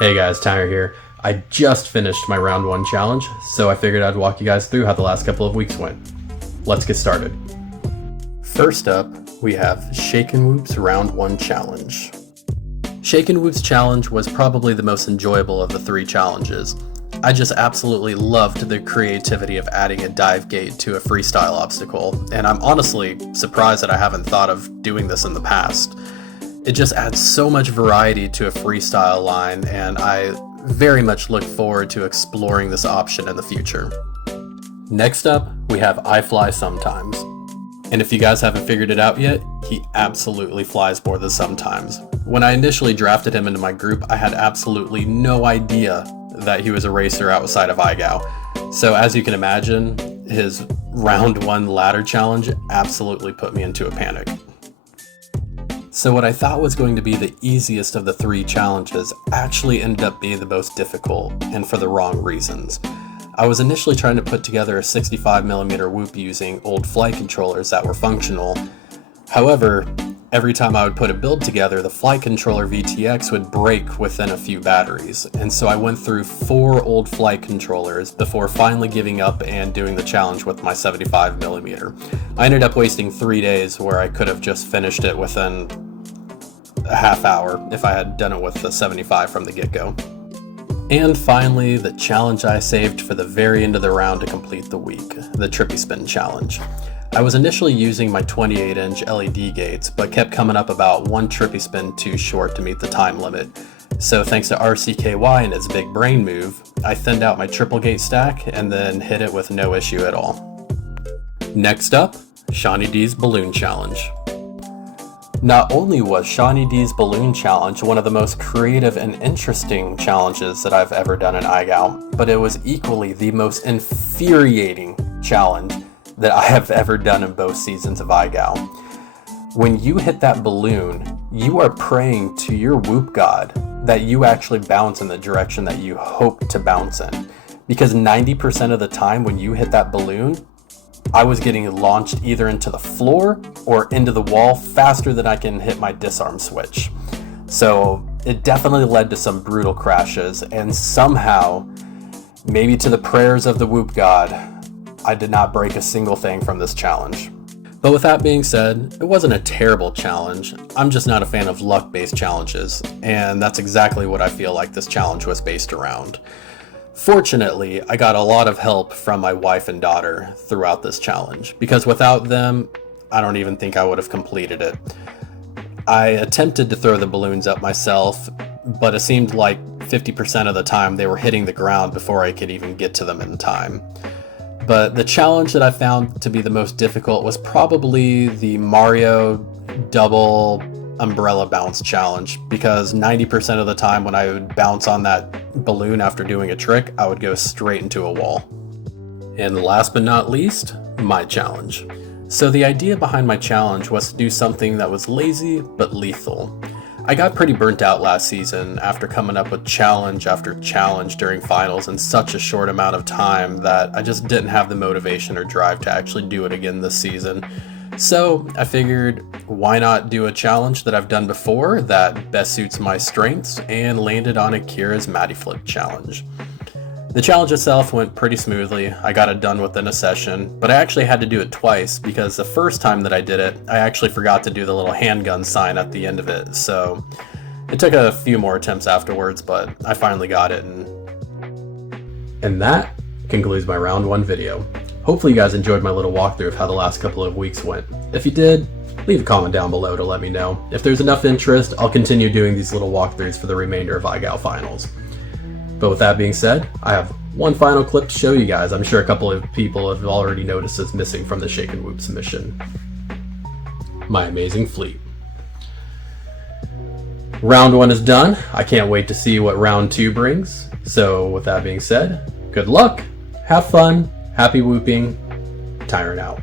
Hey guys, Tyrantt here. I just finished my round 1 challenge, so I figured I'd walk you guys through how the last couple of weeks went. Let's get started. First up, we have ShakenWhoop's round 1 challenge. ShakenWhoop's challenge was probably the most enjoyable of the 3 challenges. I just absolutely loved the creativity of adding a dive gate to a freestyle obstacle, and I'm honestly surprised that I haven't thought of doing this in the past. It just adds so much variety to a freestyle line, and I very much look forward to exploring this option in the future. Next up, we have IFlySometimes. And if you guys haven't figured it out yet, he absolutely flies more than sometimes. When I initially drafted him into my group, I had absolutely no idea that he was a racer outside of IGOW. So as you can imagine, his round 1 ladder challenge absolutely put me into a panic. So what I thought was going to be the easiest of the 3 challenges actually ended up being the most difficult, and for the wrong reasons. I was initially trying to put together a 65mm whoop using old flight controllers that were functional. However, every time I would put a build together, the flight controller VTX would break within a few batteries, and so I went through 4 old flight controllers before finally giving up and doing the challenge with my 75mm. I ended up wasting 3 days where I could have just finished it within a half hour if I had done it with the 75 from the get-go. And finally, the challenge I saved for the very end of the round to complete the week, the Trippy Spin Challenge. I was initially using my 28-inch LED gates, but kept coming up about 1 trippy spin too short to meet the time limit. So thanks to RCKY and its big brain move, I thinned out my triple gate stack and then hit it with no issue at all. Next up, Shauny D's Balloon Challenge. Not only was Shauny D's Balloon Challenge one of the most creative and interesting challenges that I've ever done in IGOW, but it was equally the most infuriating challenge that I have ever done in both seasons of IGOW. When you hit that balloon, you are praying to your whoop god that you actually bounce in the direction that you hope to bounce in. Because 90% of the time when you hit that balloon, I was getting launched either into the floor or into the wall faster than I can hit my disarm switch. So it definitely led to some brutal crashes, and somehow, maybe to the prayers of the whoop god, I did not break a single thing from this challenge. But with that being said, it wasn't a terrible challenge. I'm just not a fan of luck-based challenges, and that's exactly what I feel like this challenge was based around. Fortunately, I got a lot of help from my wife and daughter throughout this challenge, because without them, I don't even think I would have completed it. I attempted to throw the balloons up myself, but it seemed like 50% of the time they were hitting the ground before I could even get to them in time. But the challenge that I found to be the most difficult was probably the Mario double umbrella bounce challenge, because 90% of the time when I would bounce on that balloon after doing a trick, I would go straight into a wall. And last but not least, my challenge. So the idea behind my challenge was to do something that was lazy but lethal. I got pretty burnt out last season after coming up with challenge after challenge during finals in such a short amount of time that I just didn't have the motivation or drive to actually do it again this season. So I figured, why not do a challenge that I've done before that best suits my strengths, and landed on Akira's Matty Flip challenge. The challenge itself went pretty smoothly. I got it done within a session, but I actually had to do it twice because the first time that I did it, I actually forgot to do the little handgun sign at the end of it. So it took a few more attempts afterwards, but I finally got it. And that concludes my round 1 video. Hopefully you guys enjoyed my little walkthrough of how the last couple of weeks went. If you did, leave a comment down below to let me know. If there's enough interest, I'll continue doing these little walkthroughs for the remainder of IGOW finals. But with that being said, I have one final clip to show you guys. I'm sure a couple of people have already noticed it's missing from the ShakenWhoop submission. My amazing fleet. Round 1 is done. I can't wait to see what round 2 brings. So with that being said, good luck, have fun, happy whooping, Tyrantt out.